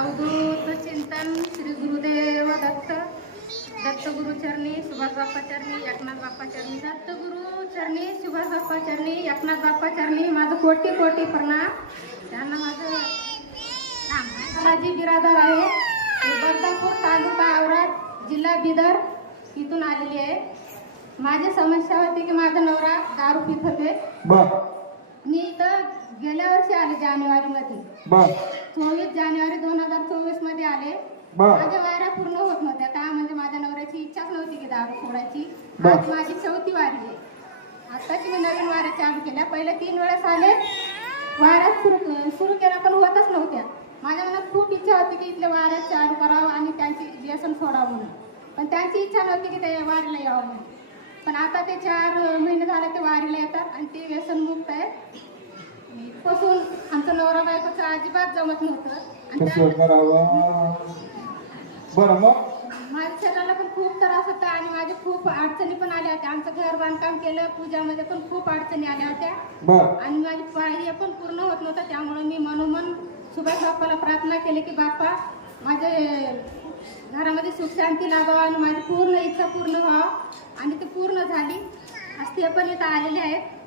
अवधूत चिंतन श्री गुरुदेव दत्त दत्तगुरु चरणी सुभाष बाप्पा चरणी एकनाथ बाप्पा चरणी दत्तगुरु चरणी सुभाष बाप्पा चरणी एकनाथ बाप्पा चरणी माझं कोटी कोटी प्रणाम. त्यांना माझं बालाजी बिरादर आहे. बर्दापूर तालुका औराद जिल्हा बिदर इथून आलेली आहे. माझी समस्या होती की माझा नवरा दारू पित होते. मी इथं गेल्या वर्षी आले जानेवारी मध्ये 24 जानेवारी 2024 मध्ये आले. माझ्या वाऱ्या पूर्ण होत नव्हत्या का म्हणजे माझ्या नवऱ्याची इच्छाच नव्हती की दारू सोडायची. आज माझी 4थी वारी आहे. आताची मी नवीन वाऱ्या चालू केल्या. पहिले 3 वेळेस आले वाऱ्या सुरू केल्या पण होतच नव्हत्या. माझ्या मनात खूप इच्छा होती की इथल्या वाऱ्या चालू करावं आणि त्यांची व्यसन सोडावं म्हणून. पण त्यांची इच्छा नव्हती की ते वारीला यावं म्हणून. पण आता ते 4 महिने झाले ते वारीला येतात आणि ते व्यसन मुक्त आहे. पासून आमचं नवरा बायकोचं अजिबात जमत नव्हतं. माझ्या शरीराला पण खूप त्रास होता आणि माझे खूप अडचणी पण आल्या होत्या. आमचं घर बांधकाम केलं, पूजामध्ये पण खूप अडचणी आल्या होत्या आणि माझी पाय पण पूर्ण होत नव्हतं. त्यामुळे मी मनोमन सुभाष बाप्पाला प्रार्थना केली की बाप्पा माझ्या घरामध्ये सुख शांती लाभावं आणि माझी पूर्ण इच्छा पूर्ण व्हावं आणि ती पूर्ण झाली. आज ते पण इथं आलेले आहेत.